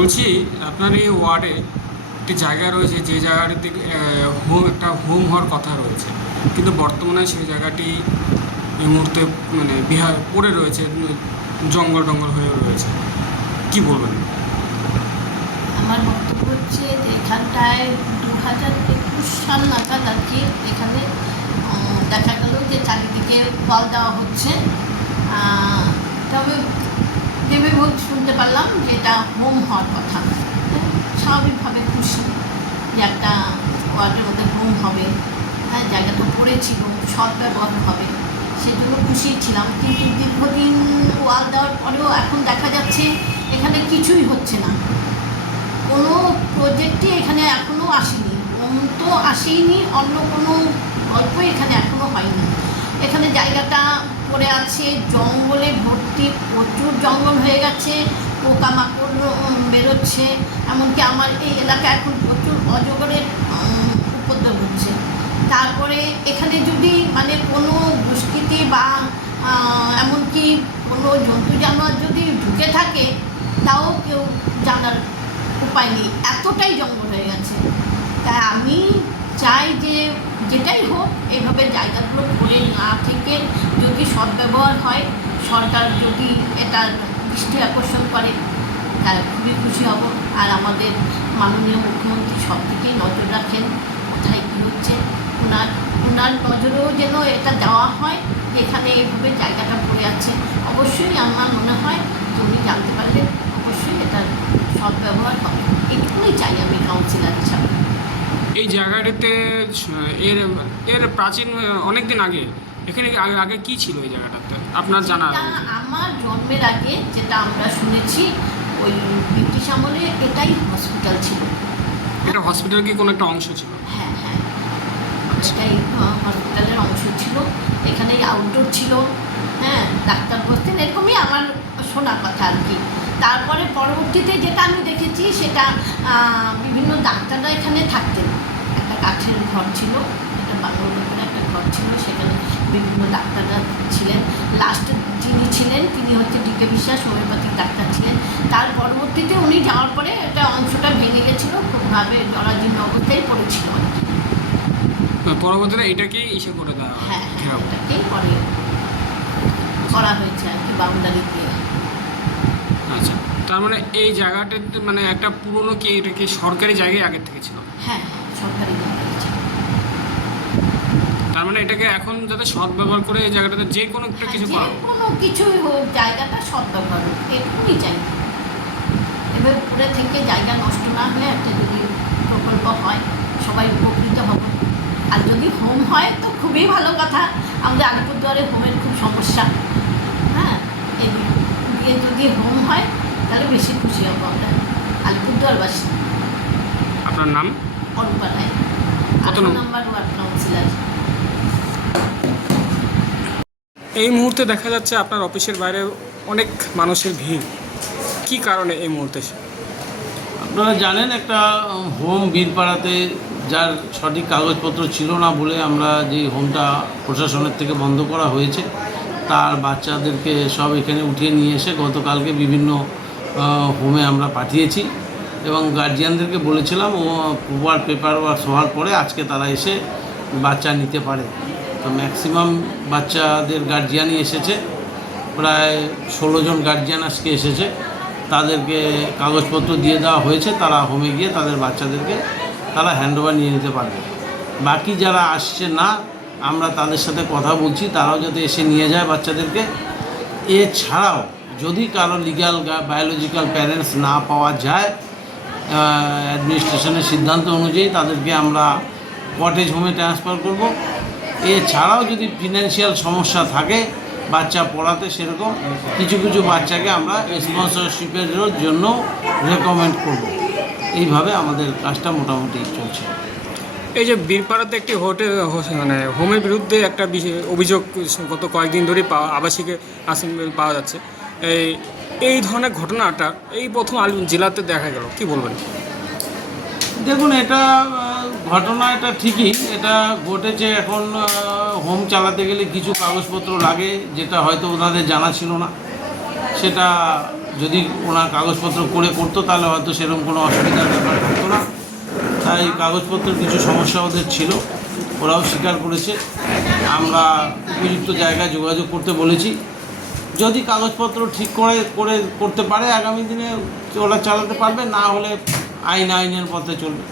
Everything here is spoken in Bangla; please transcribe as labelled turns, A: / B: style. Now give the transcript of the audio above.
A: বলছি আপনার এই ওয়ার্ডে একটি জায়গা রয়েছে, যে জায়গাটিতে হোম একটা হোম হওয়ার কথা রয়েছে। কিন্তু বর্তমানে সেই জায়গাটি এই মুহূর্তে মানে বিহার পড়ে রয়েছে, জঙ্গল টঙ্গল হয়ে রয়েছে। কি বলবেন?
B: আমার বক্তব্য হচ্ছে যে এখানটায় দু হাজার একুশ সাল নাগাদ আর কি এখানে দেখা গেল যে চারিদিকে কল দেওয়া হচ্ছে। তবে ভেবে ভোগ শুনতে পারলাম যে এটা হোম হওয়ার কথা। স্বাভাবিকভাবে খুশি যে একটা ওয়ার্ডের মধ্যে হোম হবে। হ্যাঁ জায়গাটা পড়েছিল সৎ ব্যবহার হবে, সেজন্য খুশি ছিলাম। কিন্তু দীর্ঘদিন ওয়াল দেওয়ার পরেও এখন দেখা যাচ্ছে এখানে কিছুই হচ্ছে না। কোনো প্রজেক্টই এখানে এখনও আসেনি। তো আসেইনি, অন্য কোনো গল্প এখানে এখনও জায়গাটা পড়ে আছে। জঙ্গলে ভর্তি প্রচুর জঙ্গল হয়ে গেছে। পোকামাকড় বেরোচ্ছে। এমনকি আমার এই এলাকা এখন প্রচুর অজগরের উপদ্রব হচ্ছে। তারপরে এখানে যদি মানে কোনো দুষ্কৃতি বা এমনকি কোনো জন্তু জানোয়ার যদি ঢুকে থাকে, তাও কেউ জানার উপায় নেই। এতটাই জঙ্গল হয়ে গেছে। তাই আমি চাই যে যেটাই হোক, এভাবে জায়গাগুলো করে না থেকে যদি সদ্ব্যবহার হয়, সরকার যদি এটা দৃষ্টি আকর্ষণ করে, তাহলে খুবই খুশি হব। আর আমাদের মাননীয় মুখ্যমন্ত্রী সব থেকেই নজর রাখেন, কোথায় কী হচ্ছে ওনার ওনার নজরেও যেন এটা দেওয়া হয়, এখানে এইভাবে জায়গাটা পড়ে আছে। অবশ্যই আমার মনে হয় যে উনি জানতে পারলে অবশ্যই এটা সদ্ব্যবহার হবে এটুকুই চাই আমি কাউন্সিলর হিসাবে
A: এই জায়গাটাতে এর এর প্রাচীন অনেক দিন আগে। এখানে আগে আগে কি ছিল এই জায়গাটাতে? আপনার জানা
B: আমার জন্মের আগে যেটা আমরা শুনেছি ওই ব্রিটিশ আমলে এটাই হসপিটাল ছিল।
A: এটা হসপিটাল কি কোনো একটা অংশ ছিল?
B: হ্যাঁ হ্যাঁ। এটাই হসপিটালের অংশ ছিল। এখানেই আউটডোর ছিল। হ্যাঁ ডাক্তার বসতেন এরকমই আমার শোনা কথা আর কি। তারপরে পরবর্তীতে যেটা আমি দেখেছি সেটা বিভিন্ন ডাক্তাররা এখানে থাকতেন। ঘর ছিল একটা বাংলোর ভেতরে একটা ঘর ছিল সেখানে বিভিন্ন ডাক্তাররা ছিলেন। লাস্ট যিনি ছিলেন তিনি হচ্ছে ডিকে বিশ্বাস হোমিওপ্যাথিক ডাক্তার ছিলেন। তার পরবর্তীতে উনি যাওয়ার পরে একটা অংশটা ভেঙে গেছিল খুবভাবে জরাজীর্ণ অবস্থায় পড়েছিল। কি
A: পরবর্তীতে এটাকেই ইসে করে দেওয়া হ্যাঁ?
B: হ্যাঁ ওটাকেই পরে করা হয়েছে আর কি বাউন্ডারি দিয়ে।
A: আচ্ছা তার মানে এই জায়গাটাতে মানে একটা পুরনো কি এটা কি সরকারি জায়গায় আগের থেকে ছিল?
B: হ্যাঁ হ্যাঁ সরকারি।
A: তার মানে এটাকে এখন যাতে সৎ ব্যবহার করে এই জায়গাটাতে যে কোনো একটা কিছু করা
B: কোনো কিছুই হোক জায়গাটা সৎ ব্যবহার হোক এটুকুই চাই। এবার উপরে থেকে জায়গা নষ্ট না হলে একটা যদি প্রকল্প হয় সবাই উপকৃত হবে। আর যদি হোম হয় তো খুবই ভালো কথা। আমাদের আলিপুরদুয়ারে হোমের খুব সমস্যা। হ্যাঁ এই দিয়ে যদি হোম হয় তাহলে বেশি খুশি হব আমরা। আলিপুরদুয়ারবাসী।
A: আপনার নাম?
B: অরূপা রায়।
A: কত? নম্বর
B: ওয়ার্ড কাউন্সিলর।
A: এই মুহূর্তে দেখা যাচ্ছে আপনার অফিসের বাইরে অনেক মানুষের ভিড়। কি কারণে এই মুহূর্তে?
C: আপনারা জানেন একটা হোম বীরপাড়াতে যার সঠিক কাগজপত্র ছিল না বলে আমরা যে হোমটা প্রশাসনের থেকে বন্ধ করা হয়েছে, তার বাচ্চাদেরকে সব এখানে উঠিয়ে নিয়ে এসে গতকালকে বিভিন্ন হোমে আমরা পাঠিয়েছি এবং গার্জিয়ানদেরকে বলেছিলাম, ও পেপার ওয়ার্ক হওয়ার পরে আজকে তারা এসে বাচ্চা নিতে পারে। তো ম্যাক্সিমাম বাচ্চাদের গার্জিয়ানই এসেছে। প্রায় ষোলো জন গার্জিয়ান আজকে এসেছে। তাদেরকে কাগজপত্র দিয়ে দেওয়া হয়েছে। তারা হোমে গিয়ে তাদের বাচ্চাদেরকে তারা হ্যান্ডওভার নিয়ে নিতে পারবে। বাকি যারা আসছে না, আমরা তাদের সাথে কথা বলছি। তারাও যাতে এসে নিয়ে যায় বাচ্চাদেরকে। এছাড়াও যদি কারও লিগ্যাল বায়োলজিক্যাল প্যারেন্টস না পাওয়া যায় অ্যাডমিনিস্ট্রেশনের সিদ্ধান্ত অনুযায়ী তাদেরকে আমরা কটেজ হোমে ট্রান্সফার করব। এছাড়াও যদি ফিনান্সিয়াল সমস্যা থাকে বাচ্চা পড়াতে সেরকম কিছু কিছু বাচ্চাকে আমরা স্পন্সরশিপের জন্য রেকমেন্ড করব। এইভাবে আমাদের কাজটা মোটামুটি চলছে।
A: এই যে বীরপাড়াতে একটি হোটেল মানে হোমের বিরুদ্ধে একটা অভিযোগ গত কয়েকদিন ধরেই পাওয়া আবাসিকে আসেন পাওয়া যাচ্ছে। এই এই ধরনের ঘটনাটা এই প্রথম আলু জেলাতে দেখা গেল কি বলবেন?
C: দেখুন এটা ঘটনা এটা ঠিকই, এটা ঘটেছে এখন হোম চালাতে গেলে কিছু কাগজপত্র লাগে, যেটা হয়তো ওনাদের জানা ছিল না। সেটা যদি ওনার কাগজপত্র করে করতো, তাহলে হয়তো সেরকম কোনো অসুবিধার ব্যাপার থাকতো না। তাই কাগজপত্রের কিছু সমস্যা ওদের ছিল, ওরাও স্বীকার করেছে। আমরা উপযুক্ত জায়গায় যোগাযোগ করতে বলেছি। যদি কাগজপত্র ঠিক করে করে করতে পারে, আগামী দিনে ওরা চালাতে পারবে, না হলে আইন আইনের পথে চলবে।